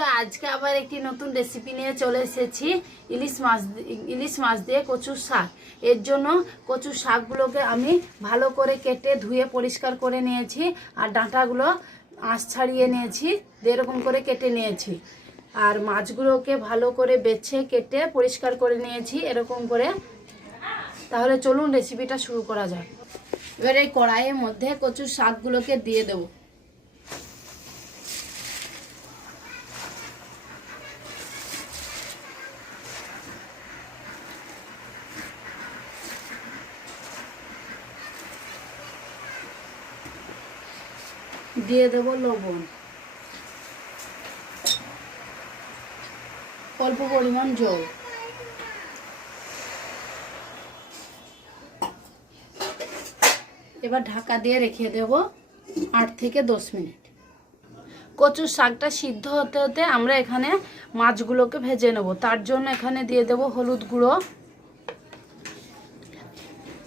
বন্ধুরা আজকে আবার একটি নতুন রেসিপি নিয়ে চলে এসেছি। ইলিশ মাছ দিয়ে কচু শাক। এর জন্য কচু শাকগুলোকে আমি ভালো করে কেটে ধুয়ে পরিষ্কার করে নিয়েছি, আর ডাঁটাগুলো আঁশ ছাড়িয়ে নিয়েছি, এরকম করে কেটে নিয়েছি। আর মাছগুলোকে ভালো করে বেছে কেটে পরিষ্কার করে নিয়েছি এরকম করে। তাহলে চলুন রেসিপিটা শুরু করা যাক। এবার এই কড়াইয়ের মধ্যে কচু শাকগুলোকে দিয়ে দেবো। দিয়ে দেব লবণ, অল্প পরিমাণ জল, এবার ঢাকা দিয়ে রেখে দেব 8 থেকে 10 মিনিট। কচুর শাকটা সিদ্ধ হতে হতে আমরা এখানে মাছগুলোকে ভেজে নেব। তার জন্য এখানে দিয়ে দেব হলুদ গুঁড়ো,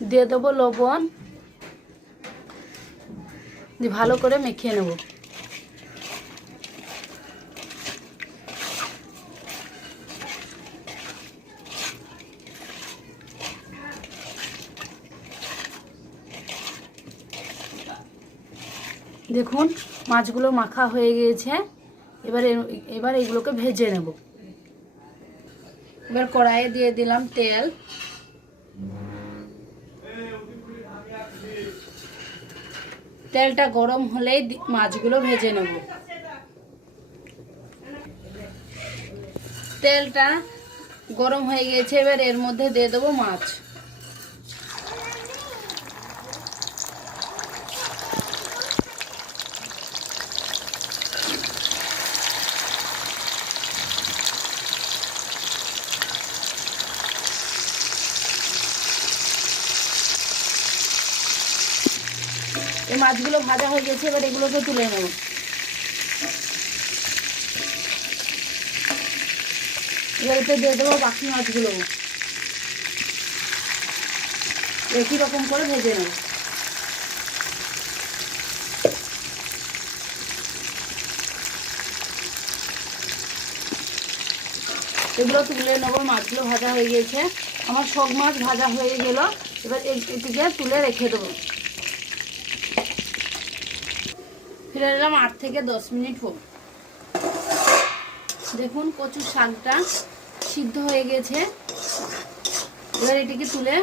দিয়ে দেব লবণ, দিয়ে ভালো করে মেখে নেব। দেখুন মাছগুলো মাখা হয়ে গিয়েছে। এবার এগুলোকে ভেজে নেব। এবার কড়াইয়ে দিয়ে দিলাম তেল, তেলটা গরম হলেই মাছগুলো ভেজে নেব। তেলটা গরম হয়ে গেছে, এবার এর মধ্যে দিয়ে দেবো মাছ। এই মাছগুলো ভাজা হয়ে গেছে, এবার এগুলোকে তুলে নেব। এবার এতে দিয়ে দেবো বাকি মাছগুলো, একই রকম করে ভেজে নেব। এগুলো তুলে নেবো। মাছগুলো ভাজা হয়ে গেছে, আমার সব মাছ ভাজা হয়ে গেল। এবার এটিকে তুলে রেখে দেবো। ফিরে এলাম 8 থেকে 10 মিনিট হোক। দেখুন কচুর শাকটা সিদ্ধ হয়ে গেছে। এবার এটিকে তুলে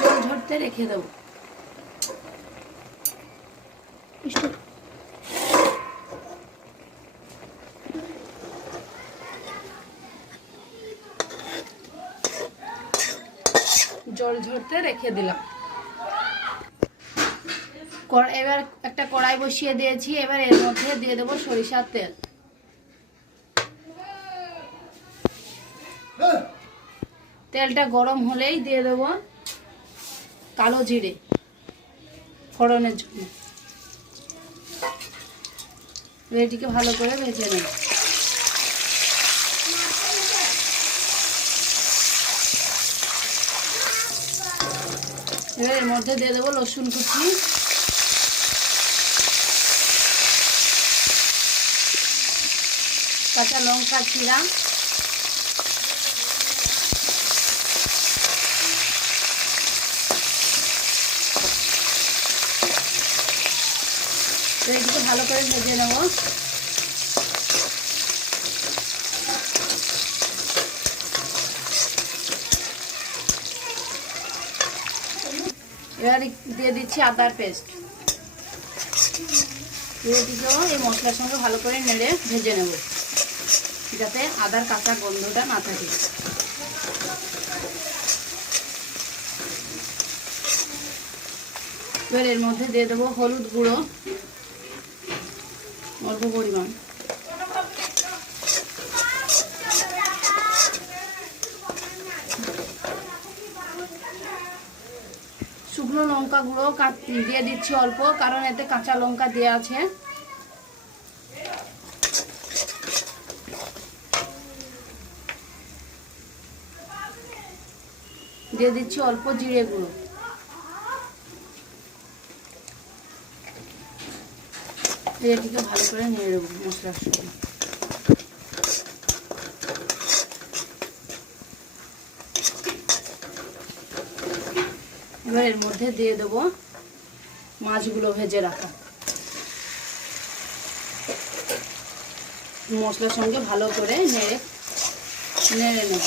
জল ঝরতে রেখে দেবো। জল ঝরতে রেখে দিলাম। এবার একটা কড়াই বসিয়ে দিয়েছি, এবার এর মধ্যে দিয়ে দেবো সরিষার তেল। তেলটা গরম হলেই দিয়ে দেবো কালো জিরে ফোড়নের জন্য। এটিকে ভালো করে ভেজে নেব। এবার এর মধ্যে দিয়ে দেবো রসুন কুচি, কাঁচা লঙ্কা চিরা, এটিকে ভালো করে ভেজে নেব। এবার দিয়ে দিচ্ছি আদার পেস্ট। এটিকেও এই মশলার সঙ্গে ভালো করে নেড়ে ভেজে নেব, যাতে আদার কাঁচা গন্ধটা না থাকে। এবার এর মধ্যে দিয়ে দেবো হলুদ গুঁড়ো অল্প পরিমাণ, শুকনো লঙ্কা গুঁড়ো দিয়ে দিচ্ছি অল্প, কারণ এতে কাঁচা লঙ্কা দেওয়া আছে। দিয়ে দিচ্ছি অল্প জিরে গুঁড়ো। এটিকে ভালো করে নিয়ে নেব মশলার সঙ্গে। এবার এর মধ্যে দিয়ে দেবো মাছগুলো ভেজে রাখা। মশলার সঙ্গে ভালো করে নেড়ে নেড়ে নেব।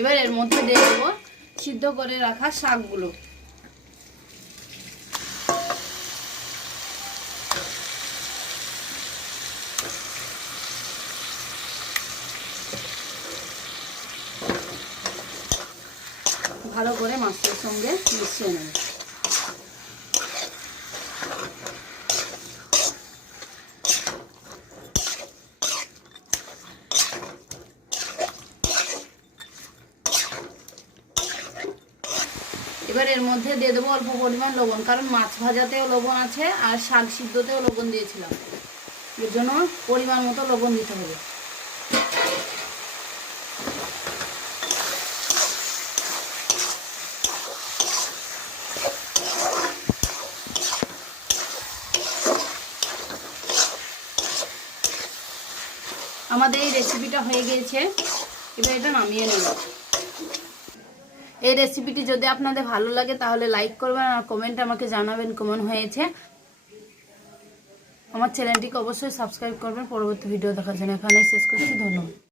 এবার এর মধ্যে দিয়ে দেবো সিদ্ধ করে রাখা শাকগুলো। ভালো করে মাছের সঙ্গে মিশিয়ে নেব। এবার এর মধ্যে দিয়ে দেবো অল্প পরিমাণ লবণ, কারণ মাছ ভাজাতেও লবণ আছে আর শাক সিদ্ধতেও লবণ দিয়েছিলাম, এর জন্য পরিমাণ মতো লবণ দিতে হবে। আমাদের এই রেসিপিটা হয়ে গিয়েছে, এবার এটা নামিয়ে নেব। এই রেসিপিটি যদি আপনাদের ভালো লাগে তাহলে লাইক করবেন আর কমেন্টে আমাকে জানাবেন কেমন হয়েছে। আমার চ্যানেলটিকে অবশ্যই সাবস্ক্রাইব করবেন। পরবর্তী ভিডিও দেখার জন্য এখানেই শেষ করছি। ধন্যবাদ।